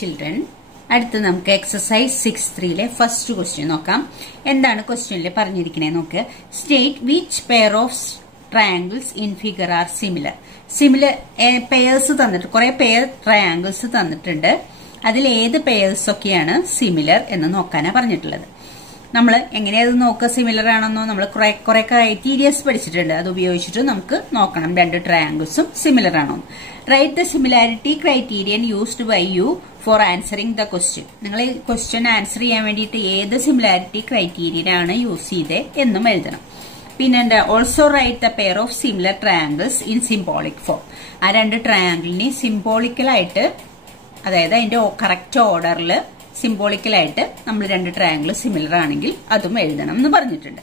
Children, അടുത്ത് നമുക്ക് exercise 6.3 first question നോക്കാം. എന്താണ് ക്വസ്റ്റ്യനിൽ പറഞ്ഞിരിക്കുന്നത് നോക്ക്. State which pair of triangles in figure are similar. Pairs തന്നിട്ട് കുറെ പെയർ ട്രയാങ്കിൾസ് തന്നിട്ടുണ്ട്. അതിൽ ഏത് പെയേഴ്സ് ഒക്കെയാണ് സിമിലർ എന്ന് നോക്കാനാണ് പറഞ്ഞിട്ടുള്ളത്. നമ്മൾ എങ്ങനെയത് നോക്കുക സിമിലർ ആണെന്നോ നമ്മൾ കുറെ ക്രൈറ്റീരിയസ് പഠിച്ചിട്ടുണ്ട്. അത് ഉപയോഗിച്ചിട്ട് നമുക്ക് നോക്കണം രണ്ട് ട്രയാങ്കിൾസും സിമിലർ ആണോ. Write the similarity criterion used by you for answering the question. നിങ്ങൾ ഈ ക്വസ്റ്റ്യൻ ആൻസർ ചെയ്യാൻ വേണ്ടിയിട്ട് ഏത് സിമിലാരിറ്റി ക്രൈറ്റീരിയൻ ആണ് യൂസ് ചെയ്തത് എന്നും എഴുതണം. പിന്നെ also write the pair of similar triangles in symbolic form. ആ രണ്ട് ട്രയാങ്കിളിനെ സിംബോളിക്കലായിട്ട്, അതായത് അതിന്റെ കറക്റ്റ് ഓർഡറിൽ സിംബോളിക്കലായിട്ട് നമ്മൾ രണ്ട് ട്രയാങ്കിൾ സിമിലർ ആണെങ്കിൽ അതും എഴുതണം എന്ന് പറഞ്ഞിട്ടുണ്ട്.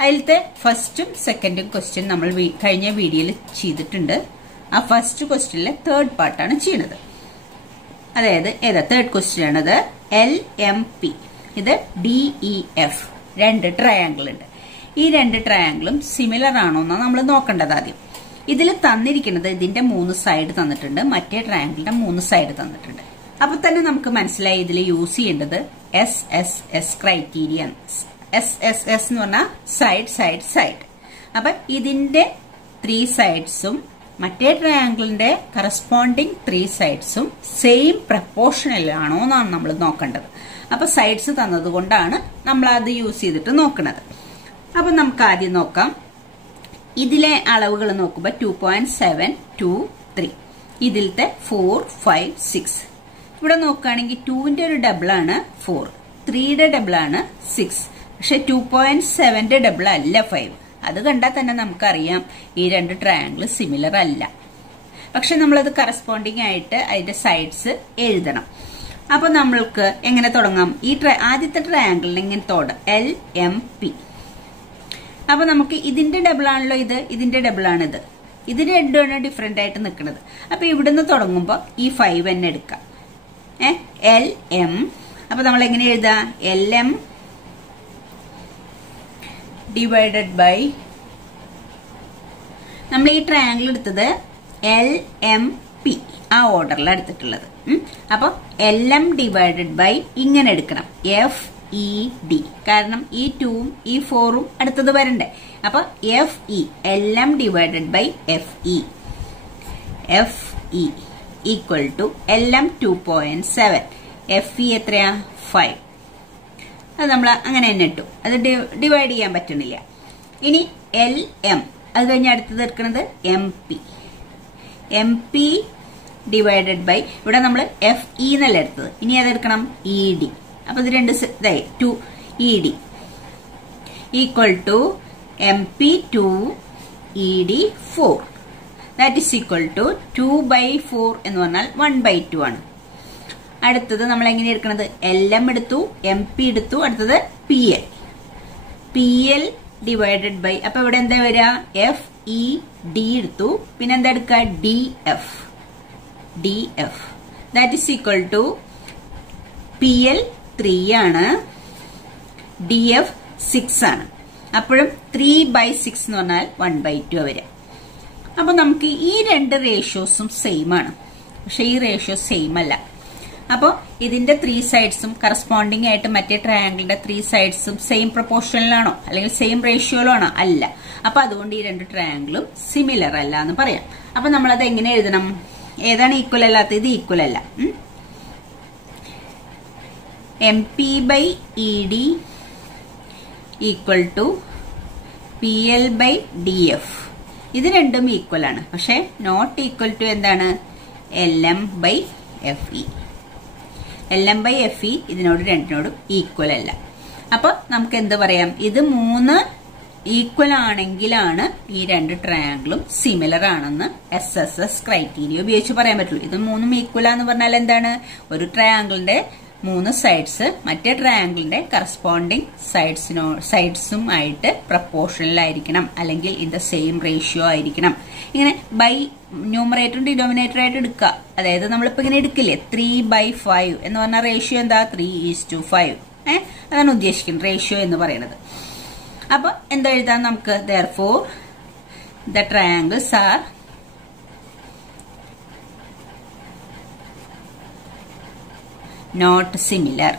അതിലത്തെ ഫസ്റ്റും സെക്കൻഡും ക്വസ്റ്റ്യൻ നമ്മൾ കഴിഞ്ഞ വീഡിയോയിൽ ചെയ്തിട്ടുണ്ട്. ആ ഫസ്റ്റ് ക്വസ്റ്റ്യനിലെ തേർഡ് പാർട്ടാണ് ചെയ്യുന്നത്. അതായത് ഏതാ തേർഡ് ക്വസ്റ്റ്യൻ ആണത്. LMP, ഇത് DEF, രണ്ട് ട്രയാങ്കിൾ ഉണ്ട്. ഈ രണ്ട് ട്രയാങ്കിളും സിമിലർ ആണോ എന്നാണ് നമ്മൾ നോക്കേണ്ടത്. ആദ്യം ഇതിൽ തന്നിരിക്കുന്നത് ഇതിന്റെ 3 സൈഡ് തന്നിട്ടുണ്ട്, മറ്റേ ട്രയാങ്കിളിന്റെ 3 സൈഡ് തന്നിട്ടുണ്ട്. അപ്പൊ തന്നെ നമുക്ക് മനസ്സിലായി ഇതിൽ യൂസ് ചെയ്യേണ്ടത് SSS ക്രൈറ്റീരിയ. SSS എന്ന് പറഞ്ഞാൽ സൈഡ് സൈഡ് സൈഡ്. അപ്പൊ ഇതിന്റെ 3 സൈഡ്സും മറ്റേ ട്രയാങ്കിളിന്റെ കറസ്പോണ്ടിങ് 3 സൈഡ്സും സെയിം പ്രപ്പോർഷനിലാണോ എന്നാണ് നമ്മൾ നോക്കേണ്ടത്. അപ്പൊ സൈഡ്സ് തന്നതുകൊണ്ടാണ് നമ്മൾ അത് യൂസ് ചെയ്തിട്ട് നോക്കുന്നത്. അപ്പൊ നമുക്ക് ആദ്യം നോക്കാം. ഇതിലെ അളവുകൾ നോക്കുമ്പോൾ 2.723, ഇതിലത്തെ 4, 5, 6. ഇവിടെ നോക്കുകയാണെങ്കിൽ 2ന്റെ ഒരു ഡബിൾ ആണ് 4, 3യുടെ ഡബിൾ ആണ് 6. പക്ഷെ 2.7ന്റെ ഡബിൾ അല്ല 5. അത് കണ്ടാൽ തന്നെ നമുക്കറിയാം ഈ രണ്ട് ട്രയാങ്കിൾ സിമിലർ അല്ല. പക്ഷെ നമ്മളത് കറസ്പോണ്ടിങ് ആയിട്ട് അതിന്റെ സൈഡ്സ് എഴുതണം. അപ്പൊ നമ്മൾക്ക് എങ്ങനെ തുടങ്ങാം? ഈ ആദ്യത്തെ ട്രയാങ്കിളിന് ഇങ്ങനെ LMP. അപ്പൊ നമുക്ക് ഇതിന്റെ ഡബിൾ ആണല്ലോ ഇത്, ഇതിന്റെ ഡബിൾ ആണ് ഇത്. ഇത് രണ്ടുമാണ് ഡിഫറെന്റ് ആയിട്ട് നിൽക്കുന്നത്. അപ്പൊ ഇവിടുന്ന് തുടങ്ങുമ്പോ ഈ 5 തന്നെ എടുക്കാം. LM. അപ്പൊ നമ്മൾ എങ്ങനെ എഴുതാ? LM ഡിവൈഡഡ് ബൈ, നമ്മൾ ഈ ട്രയാങ്കിൾ എടുത്തത് LMP ആ ഓർഡറിലാണ് എടുത്തിട്ടുള്ളത്. അപ്പൊ LM ഡിവൈഡഡ് ബൈ ഇങ്ങനെ എടുക്കണം, FED. കാരണം ഈ 2ഉം ഈ 4ഉം അടുത്തത് വരണ്ടേ. അപ്പൊ FE, LM divided by FE equal to LM 2.7, FE എത്രയാ? 5. അത് നമ്മൾ അങ്ങനെ തന്നെ ഇട്ടു. അത് ഡിവൈഡ് ചെയ്യാൻ പറ്റണില്ല. ഇനി LM, അത് കഴിഞ്ഞ് അടുത്തത് എടുക്കുന്നത് MP ഡിവൈഡഡ് ബൈ, ഇവിടെ നമ്മൾ FE എന്നല്ല എടുത്തത്, ഇനി അതെടുക്കണം ED. അപ്പൊ ഇത് രണ്ട് ഇതായി 2ED equal to MP 2 ED 4. That is equal to 2/4 എന്ന് പറഞ്ഞാൽ 1/2 ആണ്. അടുത്തത് നമ്മൾ എങ്ങനെ എടുക്കുന്നത്? LM എടുത്തു, MP എടുത്തു, അടുത്തത് PL ഡിവൈഡഡ് ബൈ, അപ്പൊ ഇവിടെ എന്താ വരിക? FED എടുത്തു, പിന്നെ എന്താ എടുക്കുക? DF. That is equal to PL 3 ആണ്, DF 6 ആണ്. അപ്പോഴും 3/6 എന്ന് പറഞ്ഞാൽ 1/2 വരിക. അപ്പൊ നമുക്ക് ഈ രണ്ട് റേഷ്യോസും സെയിം ആണ്, പക്ഷെ ഈ റേഷ്യോ സെയിം അല്ല. അപ്പൊ ഇതിന്റെ 3 സൈഡ്സും കറസ്പോണ്ടിങ് ആയിട്ട് മറ്റേ ട്രയാങ്കിളിന്റെ 3 സൈഡ്സും സെയിം പ്രൊപ്പോർഷനിലാണോ അല്ലെങ്കിൽ സെയിം റേഷ്യോയിലാണോ? അല്ല. അപ്പൊ അതുകൊണ്ട് ഈ രണ്ട് ട്രയാങ്കിളും സിമിലർ അല്ല എന്ന് പറയാം. അപ്പൊ നമ്മളത് എങ്ങനെ എഴുതണം? ഏതാണ് ഈക്വൽ അല്ലാത്തത്? ഇത് ഈക്വൽ അല്ല. MP/ED equal to PL/DF. ഇത് രണ്ടും ഈക്വൽ ആണ്, പക്ഷെ നോട്ട് ഈക്വൽ ടു എന്താണ്? LM/FE. LM/FE ഇതിനോട് രണ്ടിനോടും ഈക്വൽ അല്ല. അപ്പൊ നമുക്ക് എന്ത് പറയാം? ഇത് 3 ഈക്വൽ ആണെങ്കിലാണ് ഈ രണ്ട് ട്രയാങ്കിളും സിമിലർ ആണെന്ന് SSS ക്രൈറ്റീരിയ ഉപയോഗിച്ച് പറയാൻ പറ്റുള്ളൂ. ഇത് 3ഉം ഈക്വൽ ആണെന്ന് പറഞ്ഞാൽ എന്താണ്? ഒരു ട്രയാങ്കിളിന്റെ 3 സൈഡ്സ് മറ്റേ ട്രയാങ്കിളിന്റെ കറസ്പോണ്ടിങ് സൈഡ്സും ആയിട്ട് പ്രപ്പോർഷനിലായിരിക്കണം, അല്ലെങ്കിൽ ഇൻ ദ സെയിം റേഷ്യോ ആയിരിക്കണം. ഇങ്ങനെ ബൈ ന്യൂമറേറ്ററും ഡിനോമിനേറ്ററും ആയിട്ട് എടുക്കുക. അതായത് നമ്മളിപ്പോ ഇങ്ങനെ എടുക്കില്ലേ 3/5 എന്ന് പറഞ്ഞ റേഷ്യോ എന്താ? 3:5. അതാണ് ഉദ്ദേശിക്കുന്നത് റേഷ്യോ എന്ന് പറയുന്നത്. അപ്പൊ എന്താ എഴുതാൻ നമുക്ക്? therefore the triangles are not similar.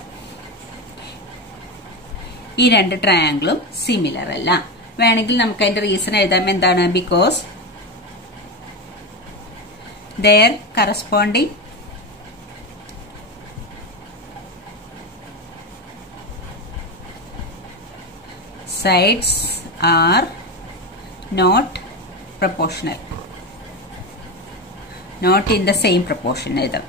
ഈ രണ്ട് ട്രയാങ്കിളും സിമിലർ അല്ല. വേണമെങ്കിൽ നമുക്ക് അതിന്റെ റീസൺ എഴുതാം. എന്താണ്? Because their corresponding sides are not proportional, not in the same proportion either.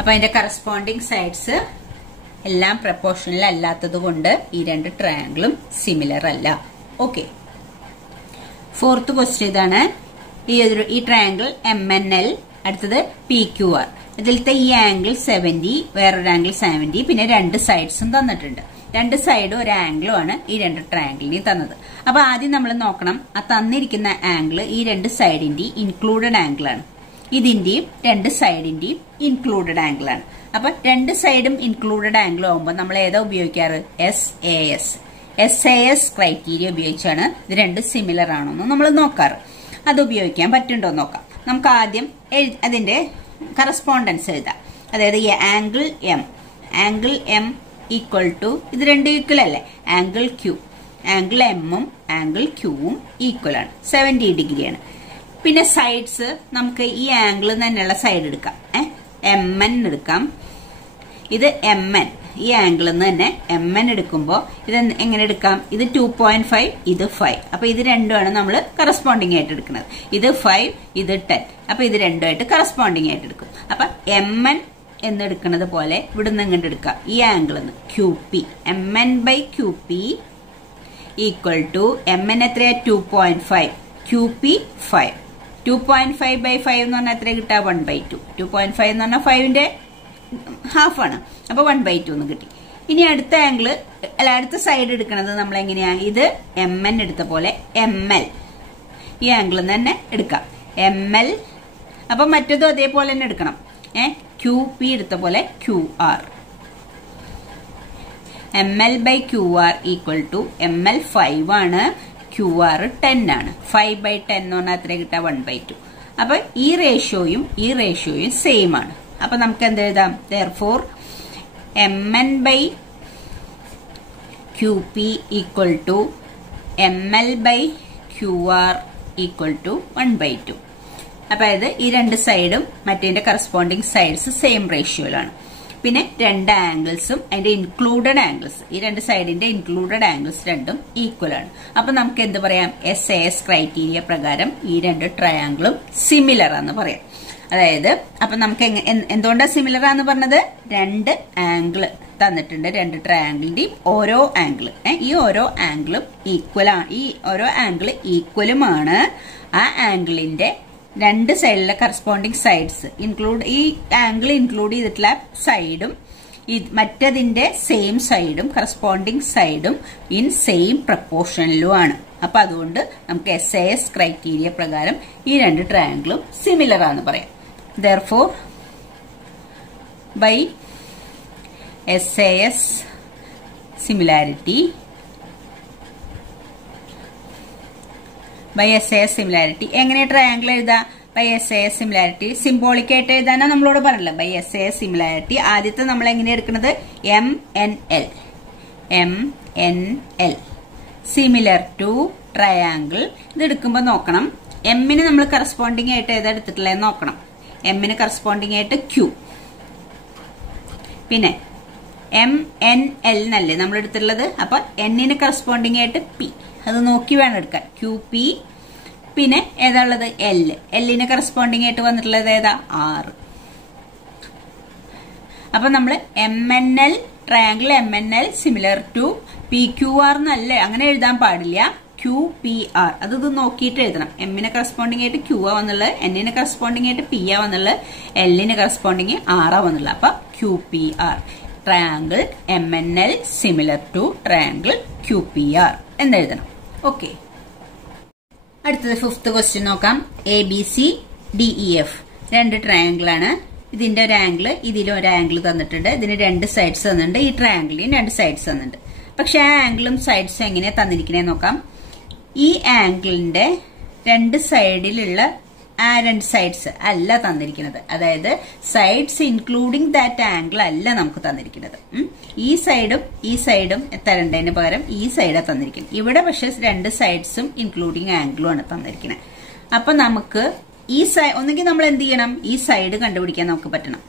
അപ്പോൾ അതിന്റെ കറസ്പോണ്ടിങ് സൈഡ്സ് എല്ലാം പ്രപ്പോർഷണൽ അല്ലാത്തത് കൊണ്ട് ഈ രണ്ട് ട്രയാങ്കിളും സിമിലർ അല്ല. ഓക്കെ. ഫോർത്ത് ക്വസ്റ്റ്യൻ ഇതാണ്. ഈ ട്രയാങ്കിൾ MNL, അടുത്തത് PQR. ഇതിലത്തെ ഈ ആംഗിൾ 70, വേറൊരു ആംഗിൾ 70, പിന്നെ രണ്ട് സൈഡ്സും തന്നിട്ടുണ്ട്. രണ്ട് സൈഡും ഒരു ആംഗിളും ആണ് ഈ രണ്ട് ട്രയാങ്കിളിനെ തന്നത്. അപ്പൊ ആദ്യം നമ്മൾ നോക്കണം, ആ തന്നിരിക്കുന്ന ആംഗിൾ ഈ രണ്ട് സൈഡിന്റെയും ഇൻക്ലൂഡഡ് ആംഗിൾ ആണ്. ഇതിന്റെയും രണ്ട് സൈഡിന്റെയും ഇൻക്ലൂഡഡ് ആംഗിൾ ആണ്. അപ്പൊ രണ്ട് സൈഡും ഇൻക്ലൂഡഡ് ആംഗിൾ ആകുമ്പോൾ നമ്മൾ ഏതാ ഉപയോഗിക്കാറ്? SAS ക്രൈറ്റീരിയ ഉപയോഗിച്ചാണ് ഇത് രണ്ടും സിമിലർ ആണോ എന്ന് നമ്മൾ നോക്കാറ്. അത് ഉപയോഗിക്കാൻ പറ്റുണ്ടോ നോക്കാം. നമുക്ക് ആദ്യം അതിന്റെ കറസ്പോണ്ടൻസ് എഴുതാം. അതായത് ഈ ആംഗിൾ M ഈക്വൽ ടു, ഇത് രണ്ടും ഈക്വൽ അല്ലേ? ആംഗിൾ Q, ആംഗിൾ Mഉം ആംഗിൾ Qവും ഈക്വൽ ആണ്, 70 ഡിഗ്രിയാണ്. പിന്നെ സൈഡ്സ് നമുക്ക് ഈ ആംഗിൾ തന്നെയുള്ള സൈഡ് എടുക്കാം. MN എടുക്കാം. ഇത് MN, ഈ ആംഗിൾ തന്നെ MN എടുക്കുമ്പോൾ ഇത് എങ്ങനെ എടുക്കാം? ഇത് 2.5, ഇത് 5. അപ്പൊ ഇത് രണ്ടുമാണ് നമ്മൾ കറസ്പോണ്ടിങ് ആയിട്ട് എടുക്കുന്നത്. ഇത് 5, ഇത് 10. അപ്പൊ ഇത് രണ്ടുമായിട്ട് കറസ്പോണ്ടിങ് ആയിട്ട് എടുക്കും. അപ്പൊ MN എന്നെടുക്കുന്നത് പോലെ ഇവിടുന്ന് ഇങ്ങോട്ട് എടുക്കാം. ഈ angle QP, MN/QP equal to MN എത്രയാ? 2.5, QP 5. 2.5/5 എന്ന് പറഞ്ഞാൽ എത്ര കിട്ടാ? 1/2. 2.5 എന്ന് പറഞ്ഞാൽ 5ന്റെ ഹാഫ് ആണ്. അപ്പൊ 1/2 എന്ന് കിട്ടി. ഇനി അടുത്ത ആംഗിള് അടുത്ത സൈഡ് എടുക്കുന്നത് നമ്മൾ എങ്ങനെയാ? ഇത് MN എടുത്ത പോലെ ML, ഈ ആംഗിൾ തന്നെ എടുക്കാം. ML. അപ്പൊ മറ്റതും അതേപോലെ തന്നെ എടുക്കണം. QP എടുത്ത പോലെ QR. ML/QR equal to ML 5 ആണ്, QR 10 ആണ്. 5/10 എന്ന് പറഞ്ഞാൽ എത്ര കിട്ടാ? 1/2. അപ്പൊ ഈ റേഷ്യോയും സെയിം ആണ്. അപ്പൊ നമുക്ക് എന്ത് എഴുതാം? therefore MN/QP equal to ML/QR equal to 1/2. അതായത് ഈ രണ്ട് സൈഡും മറ്റേന്റെ കറസ്പോണ്ടിങ് സൈഡ്സ് സെയിം റേഷ്യോയിലാണ്. പിന്നെ രണ്ട് ആംഗിൾസും അതിന്റെ ഇൻക്ലൂഡഡ് ആംഗിൾസ്, ഈ രണ്ട് സൈഡിന്റെ ഇൻക്ലൂഡഡ് ആംഗിൾസ് രണ്ടും ഈക്വൽ ആണ്. അപ്പൊ നമുക്ക് എന്ത് പറയാം? SAS ക്രൈറ്റീരിയ പ്രകാരം ഈ രണ്ട് ട്രയാങ്കിളും സിമിലർ ആണെന്ന് പറയാം. അതായത് അപ്പൊ നമുക്ക് എന്തുകൊണ്ടാണ് സിമിലർ ആണെന്ന് പറഞ്ഞത്? രണ്ട് ആംഗിൾ തന്നിട്ടുണ്ട്. രണ്ട് ട്രയാങ്കിളിന്റെയും ഓരോ ആംഗിൾ, ഈ ഓരോ ആംഗിളും ഈക്വൽ ആണ്. ഈ ഓരോ ആംഗിൾ ഈക്വലുമാണ്. ആ ആംഗിളിന്റെ രണ്ട് സൈഡിലെ കറസ്പോണ്ടിങ് സൈഡ്സ് ഈ ആംഗിൾ ഇൻക്ലൂഡ് ചെയ്തിട്ടുള്ള സൈഡും മറ്റതിന്റെ സെയിം സൈഡും കറസ്പോണ്ടിങ് സൈഡും ഇൻ സെയിം പ്രപ്പോർഷനിലുമാണ്. അപ്പൊ അതുകൊണ്ട് നമുക്ക് SAS ക്രൈറ്റീരിയ പ്രകാരം ഈ രണ്ട് ട്രയാങ്കിളും സിമിലർ ആണെന്ന് പറയാം. therefore by SAS similarity, എങ്ങനെ ട്രയാങ്കിൾ എഴുതാ? ബൈ SAS സിമിലാരിറ്റി സിംബോളിക് ആയിട്ട് എഴുതാനാ നമ്മളോട് പറഞ്ഞില്ല. ബൈ SAS സിമിലാരിറ്റി ആദ്യത്തെ നമ്മൾ എങ്ങനെ എടുക്കുന്നത്? MNL similar to triangle. ഇത് എടുക്കുമ്പോൾ നോക്കണം, എമ്മിന് നമ്മൾ കറസ്പോണ്ടിങ് ആയിട്ട് ഏതാ എടുത്തിട്ടുള്ളതെന്ന് നോക്കണം. എമ്മിന് കറസ്പോണ്ടിങ് ആയിട്ട് Q, പിന്നെ MNL എന്നല്ലേ നമ്മൾ എടുത്തിട്ടുള്ളത്. അപ്പൊ Nന് കറസ്പോണ്ടിങ് ആയിട്ട് P, അത് നോക്കി വേണം എടുക്കാൻ. QP. പിന്നെ ഏതാ ഉള്ളത്? Lന് കറസ്പോണ്ടിങ് ആയിട്ട് വന്നിട്ടുള്ളത് ഏതാ? R. അപ്പൊ നമ്മള് MNL triangle MNL similar to PQR എന്നല്ല, അങ്ങനെ എഴുതാൻ പാടില്ല. QPR അത് നോക്കിയിട്ട് എഴുതണം. എമ്മിന് കറസ്പോണ്ടിങ് ആയിട്ട് Q ആ വന്നുള്ളത്, Nന് കറസ്പോണ്ടിങ് ആയിട്ട് P ആ വന്നുള്ളത്, Lന് കറസ്പോണ്ടിങ് R ആ വന്നുള്ളത്. അപ്പൊ QPR triangle MNL similar to triangle QPR എന്നെഴുതണം. ഓക്കെ. അടുത്തത് ഫിഫ്ത്ത് ക്വസ്റ്റ്യൻ നോക്കാം. ABCDEF രണ്ട് ട്രയാങ്കിൾ ആണ്. ഇതിന്റെ ഒരു ആംഗിൾ, ഇതിലും ഒരു ആംഗിൾ തന്നിട്ടുണ്ട്. ഇതിന് രണ്ട് സൈഡ്സ് തന്നിട്ടുണ്ട്. ഈ ട്രയാങ്കിളിന് രണ്ട് സൈഡ്സ് തന്നിട്ടുണ്ട്. പക്ഷെ ആ ആംഗിളും സൈഡ്സും എങ്ങനെ തന്നിരിക്കണേ നോക്കാം. ഈ ആംഗിളിന്റെ രണ്ട് സൈഡിലുള്ള ആ രണ്ട് സൈഡ്സ് അല്ല തന്നിരിക്കുന്നത്. അതായത് സൈഡ്സ് ഇൻക്ലൂഡിംഗ് ദാറ്റ് ആംഗിൾ അല്ല നമുക്ക് തന്നിരിക്കുന്നത്. ഈ സൈഡും തരേണ്ടതിന് പകരം ഈ സൈഡാണ് തന്നിരിക്കുന്നത്. ഇവിടെ പക്ഷെ രണ്ട് സൈഡ്സും ഇൻക്ലൂഡിംഗ് ആംഗിളും ആണ് തന്നിരിക്കുന്നത്. അപ്പൊ നമുക്ക് ഈ ഒന്നുകിൽ നമ്മൾ എന്ത് ചെയ്യണം, ഈ സൈഡ് കണ്ടുപിടിക്കാൻ നമുക്ക് പറ്റണം.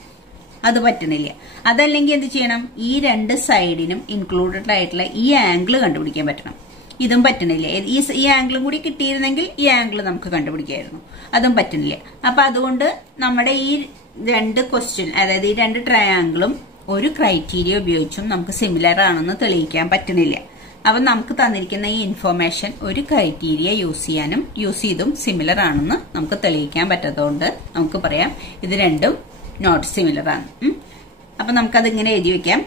അത് പറ്റണില്ല. അതല്ലെങ്കിൽ എന്ത് ചെയ്യണം, ഈ രണ്ട് സൈഡിനും ഇൻക്ലൂഡഡ് ആയിട്ടുള്ള ഈ ആംഗിൾ കണ്ടുപിടിക്കാൻ പറ്റണം. ഇതും പറ്റണില്ല. ഈ ആംഗിളും കൂടി കിട്ടിയിരുന്നെങ്കിൽ ഈ ആംഗിൾ നമുക്ക് കണ്ടുപിടിക്കായിരുന്നു. അതും പറ്റണില്ല. അപ്പൊ അതുകൊണ്ട് നമ്മുടെ ഈ രണ്ട് ക്വസ്റ്റ്യൻ, അതായത് ഈ രണ്ട് ട്രയാംഗിളും ഒരു ക്രൈറ്റീരിയ ഉപയോഗിച്ചും നമുക്ക് സിമിലർ ആണെന്ന് തെളിയിക്കാൻ പറ്റണില്ല. അപ്പൊ നമുക്ക് തന്നിരിക്കുന്ന ഈ ഇൻഫോർമേഷൻ ഒരു ക്രൈറ്റീരിയ യൂസ് ചെയ്തും സിമിലർ ആണെന്ന് നമുക്ക് തെളിയിക്കാൻ പറ്റാത്തതുകൊണ്ട് നമുക്ക് പറയാം ഇത് രണ്ടും നോട്ട് സിമിലർ ആണ്. അപ്പൊ നമുക്കത് ഇങ്ങനെ എഴുതി വെക്കാം.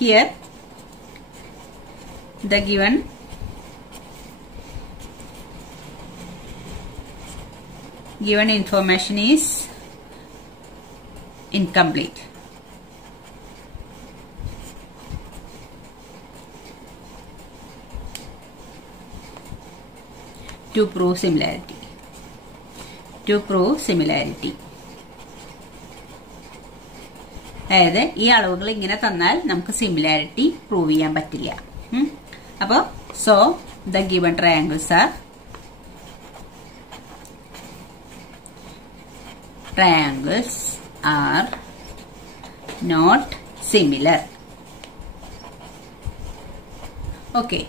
Here the given information is incomplete. To prove similarity. അതായത് ഈ അളവുകൾ ഇങ്ങനെ തന്നാൽ നമുക്ക് സിമിലാരിറ്റി പ്രൂവ് ചെയ്യാൻ പറ്റില്ല. അപ്പൊ so the given triangles are not similar. Okay,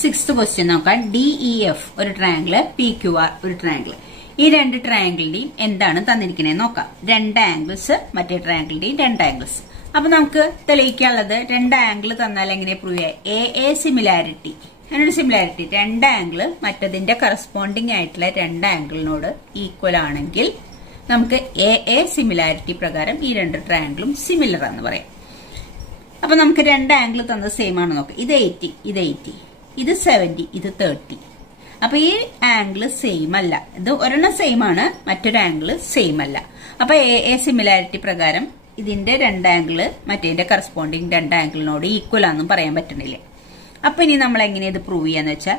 6th question നോക്കാം. DEF ഒരു ട്രയാംഗിള്, PQR ഒരു ട്രയാംഗിള്. ഈ രണ്ട് ട്രയാംഗിളിന്റെയും എന്താണ് തന്നിരിക്കുന്നത് നോക്കാം. രണ്ട് ആംഗിൾസ്, മറ്റേ ട്രയാംഗിളിന്റെയും രണ്ട് ആംഗിൾസ്. അപ്പൊ നമുക്ക് തെളിയിക്കാനുള്ളത് രണ്ട് ആംഗിൾ തന്നാൽ എങ്ങനെ പ്രൂവ് ചെയ്യാം. എ സിമിലാരിറ്റി, അതിനൊരു സിമിലാരിറ്റി, രണ്ട് ആംഗിൾ മറ്റതിന്റെ കറസ്പോണ്ടിങ് ആയിട്ടുള്ള രണ്ട് ആംഗിളിനോട് ഈക്വൽ ആണെങ്കിൽ നമുക്ക് എ സിമിലാരിറ്റി പ്രകാരം ഈ രണ്ട് ട്രയാംഗിളും സിമിലർ ആണെന്ന് പറയാം. അപ്പൊ നമുക്ക് രണ്ട് ആംഗിൾ തന്നത് സെയിം ആണ് നോക്കാം. ഇത് 80, ഇത് 80, ഇത് 70, ഇത് 30. അപ്പൊ ഈ ആംഗിൾ സെയിം അല്ല. ഇത് ഒരെണ്ണം സെയിം ആണ്, മറ്റൊരു ആംഗിൾ സെയിം അല്ല. അപ്പൊ എ സിമിലാരിറ്റി പ്രകാരം ഇതിന്റെ രണ്ട് ആംഗിള് മറ്റേതിന്റെ കറസ്പോണ്ടിങ് രണ്ട് ആംഗിളിനോട് ഈക്വൽ ആണെന്നും പറയാൻ പറ്റണില്ല. അപ്പൊ ഇനി നമ്മൾ എങ്ങനെ ഇത് പ്രൂവ് ചെയ്യാന്ന് വെച്ചാൽ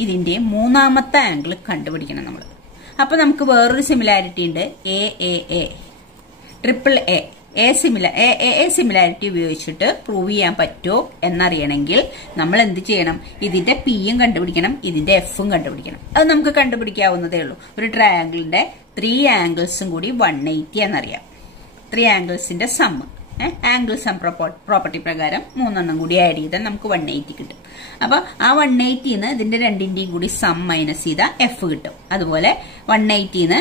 ഇതിന്റെയും മൂന്നാമത്തെ ആംഗിൾ കണ്ടുപിടിക്കണം നമ്മൾ. അപ്പൊ നമുക്ക് വേറൊരു സിമിലാരിറ്റി ഉണ്ട്, ട്രിപ്പിൾ എ സിമിലാരിറ്റി ഉപയോഗിച്ചിട്ട് പ്രൂവ് ചെയ്യാൻ പറ്റുമോ എന്നറിയണമെങ്കിൽ നമ്മൾ എന്ത് ചെയ്യണം, ഇതിന്റെ പിയും കണ്ടുപിടിക്കണം, ഇതിന്റെ എഫും കണ്ടുപിടിക്കണം. അത് നമുക്ക് കണ്ടുപിടിക്കാവുന്നതേ ഉള്ളൂ. ഒരു ട്രയാംഗിളിന്റെ 3 ആംഗിൾസും കൂടി 180 എന്നറിയാം. 3 ആംഗിൾസിന്റെ സം, ആംഗിൾ സം പ്രോപ്പർട്ടി പ്രകാരം 3 കൂടി ആഡ് ചെയ്താൽ നമുക്ക് 180 കിട്ടും. അപ്പൊ ആ 180ന്ന് ഇതിന്റെ രണ്ടിന്റെയും കൂടി സം മൈനസ് ചെയ്താൽ എഫ് കിട്ടും. അതുപോലെ 180ന്ന്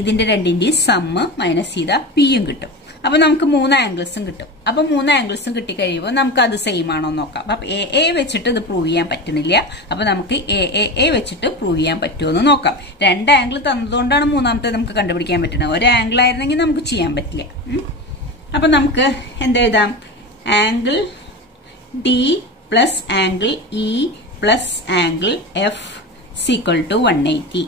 ഇതിന്റെ രണ്ടിന്റെയും സം മൈനസ് ചെയ്താൽ പിയും കിട്ടും. അപ്പൊ നമുക്ക് 3 ആംഗിൾസും കിട്ടും. അപ്പൊ 3 ആംഗിൾസും കിട്ടിക്കഴിയുമ്പോൾ നമുക്ക് അത് സെയിം ആണോ നോക്കാം. അപ്പൊ എ വെച്ചിട്ട് ഇത് പ്രൂവ് ചെയ്യാൻ പറ്റുന്നില്ല. അപ്പൊ നമുക്ക് എ വെച്ചിട്ട് പ്രൂവ് ചെയ്യാൻ പറ്റുമോ എന്ന് നോക്കാം. രണ്ട് ആംഗിൾ തന്നതുകൊണ്ടാണ് മൂന്നാമത്തെ നമുക്ക് കണ്ടുപിടിക്കാൻ പറ്റുന്നത്. ഒരു ആംഗിൾ ആയിരുന്നെങ്കിൽ നമുക്ക് ചെയ്യാൻ പറ്റില്ല. അപ്പൊ നമുക്ക് എന്തെഴുതാം, angle D plus angle E plus angle F equal to 180.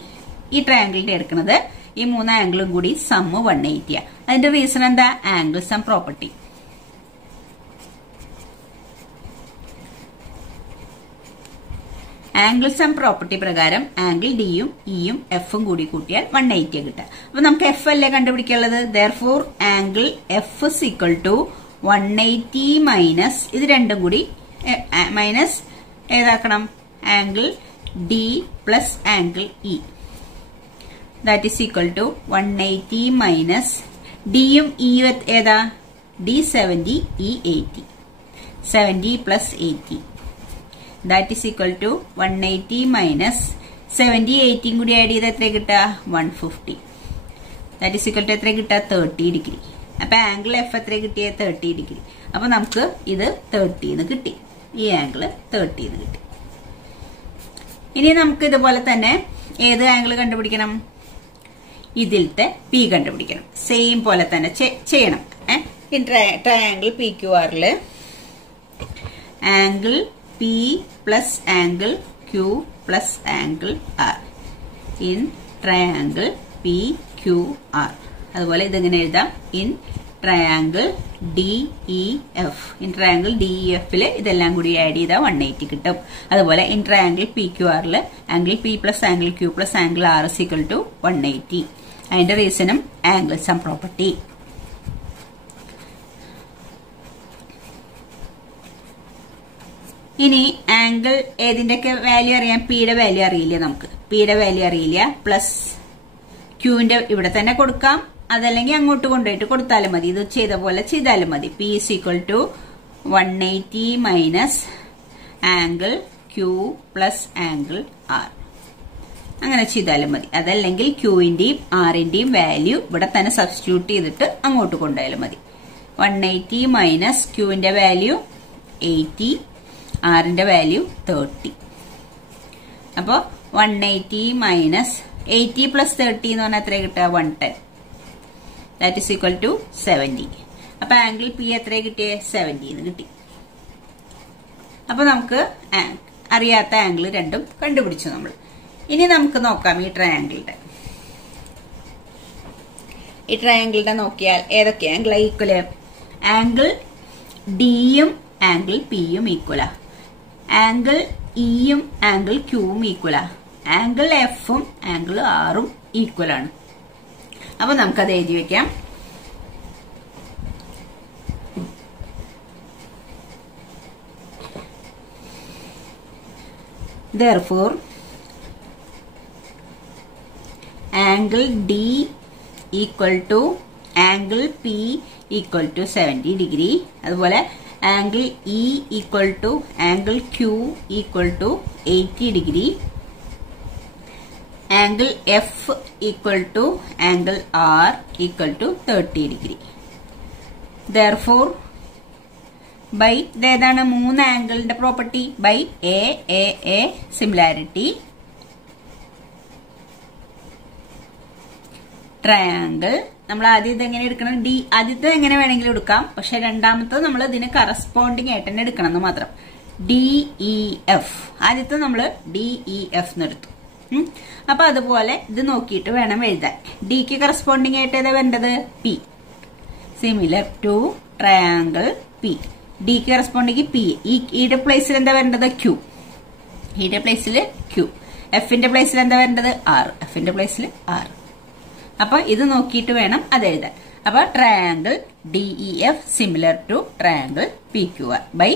ഈ ട്രയാംഗിളിന്റെ എടുക്കുന്നത് ഈ 3 ആംഗിളും കൂടി സം 180. അതിന്റെ റീസൺ എന്താ, angle sum property. Angle sum property പ്രകാരം ആംഗിൾ ഡിയും ഇയും എഫും കൂടി കൂട്ടിയാൽ 180 കിട്ടുക. അപ്പൊ നമുക്ക് എഫ് അല്ലേ കണ്ടുപിടിക്കാനുള്ളത്. Therefore angle F equal to 180 minus ഇത് രണ്ടും കൂടി മൈനസ് ഏതാക്കണം, angle D plus angle E. That is equal to 180 minus ഡിയും ഇയും ഏതാ, D 70, E 80. 70 plus 80 that is equal to 180 minus 70 80 കൂടി ആഡ് ചെയ്ത് എത്ര കിട്ടുക, 150. ദാറ്റ് ഈസ് ഈക്വൽ ടു എത്ര കിട്ടുക, 30 ഡിഗ്രി. അപ്പൊ ആംഗിൾ എഫ് എത്ര കിട്ടിയ, 30 ഡിഗ്രി. അപ്പൊ നമുക്ക് ഇത് 30 കിട്ടി, ഈ ആംഗിൾ 30 കിട്ടി. ഇനി നമുക്ക് ഇതുപോലെ തന്നെ ഏത് ആംഗിൾ കണ്ടുപിടിക്കണം, ഇതിലത്തെ പി കണ്ടുപിടിക്കണം. സെയിം പോലെ തന്നെ ചെയ്യണം. ട്രയാംഗിൾ പി ക്യു ആറില് angle P plus angle Q plus angle R in triangle P Q R. അതുപോലെ ഇതെങ്ങനെ എഴുതാം, in triangle DEF. In triangle DEF ഇതെല്ലാം കൂടി ആഡ് ചെയ്താൽ 180 കിട്ടും. അതുപോലെ ഇൻ ട്രയാങ്കിൾ PQR angle P plus angle Q plus angle R is equal to 180. അതിന്റെ റീസണും ആംഗിൾ സം പ്രോപ്പർട്ടി. ഇനി ആംഗിൾ ഏതിന്റെയൊക്കെ വാല്യൂ അറിയാം? പിയുടെ വാല്യൂ അറിയില്ല നമുക്ക്. പിയുടെ വാല്യൂ അറിയില്ല. പ്ലസ് ക്യൂവിന്റെ ഇവിടെ തന്നെ കൊടുക്കാം, അതല്ലെങ്കിൽ അങ്ങോട്ട് കൊണ്ടുപോയിട്ട് കൊടുത്താലും മതി. ഇത് ചെയ്ത പോലെ ചെയ്താലും മതി. P is equal to 180 minus angle Q plus angle R. അങ്ങനെ ചെയ്താലും മതി. അതല്ലെങ്കിൽ ക്യൂവിന്റെയും ആറിന്റെയും വാല്യൂ ഇവിടെ തന്നെ സബ്സ്റ്റിറ്റ്യൂട്ട് ചെയ്തിട്ട് അങ്ങോട്ട് കൊണ്ടുപോയാലും മതി. 180 മൈനസ് ക്യൂവിന്റെ വാല്യൂ 80, ആറിന്റെ വാല്യൂ 30. അപ്പോൾ 180 മൈനസ് 80 പ്ലസ് 30 എന്ന് പറഞ്ഞാൽ എത്ര കിട്ടുക? 110. That is equal to 70. അപ്പൊ ആംഗിൾ P എത്ര കിട്ടിയേ? 70 എന്ന് കിട്ടി. അപ്പൊ നമുക്ക് അറിയാത്ത ആംഗിൾ രണ്ടും കണ്ടുപിടിച്ചു നമ്മൾ. ഇനി നമുക്ക് നോക്കാം ഈ ട്രയാങ്കിളുടെ നോക്കിയാൽ ഏതൊക്കെ ആംഗിൾ ഈക്വല്? ആംഗിൾ ഡിയും ആംഗിൾ പിയും ഈക്വലാ. ആംഗിൾ ഇയും ആംഗിൾ ക്യൂവും ഈക്വലാ. ആംഗിൾ എഫും ആംഗിൾ ആറും ഈക്വൽ ആണ്. അപ്പൊ നമുക്കത് എഴുതി വെക്കാം. Therefore, angle D equal to angle P equal to 70 degree. അതുപോലെ angle E equal to angle Q equal to 80 degree. Angle F equal to angle R equal to 30 degree. Therefore, by ഏതാണ്? 3 ആംഗിളിന്റെ property by A similarity triangle. നമ്മൾ ആദ്യം ഇതെങ്ങനെ എടുക്കണം? ആദ്യത്തെ എങ്ങനെ വേണമെങ്കിലും എടുക്കാം, പക്ഷെ രണ്ടാമത്തെ നമ്മൾ ഇതിന് കറസ്പോണ്ടിങ് ആയിട്ട് തന്നെ എടുക്കണം എന്ന് മാത്രം. DEF ആദ്യത്തെ നമ്മൾ DEF എന്നെടുത്തു. അപ്പൊ അതുപോലെ ഇത് നോക്കിയിട്ട് വേണം എഴുതാൻ. ഡിക്ക് കറസ്പോണ്ടിങ് ആയിട്ട് ഏതാ വേണ്ടത്? P. Similar to triangle P. ഡിക്ക് കറസ്പോണ്ടിങ് P. ഇയുടെ പ്ലേസിൽ എന്താ വേണ്ടത്? Q. ഇയുടെ പ്ലേസിൽ Q. എഫിന്റെ പ്ലേസിൽ എന്താ വേണ്ടത്? R. എഫിന്റെ പ്ലേസിൽ R. അപ്പൊ ഇത് നോക്കിയിട്ട് വേണം അത് എഴുതാൻ. അപ്പൊ triangle DEF similar to triangle PQR by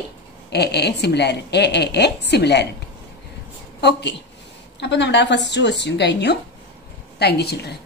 AAA similarity. Okay, അപ്പൊ നമ്മുടെ ഫസ്റ്റ് ക്വസ്റ്റ്യൻ കഴിഞ്ഞു. Thank you children.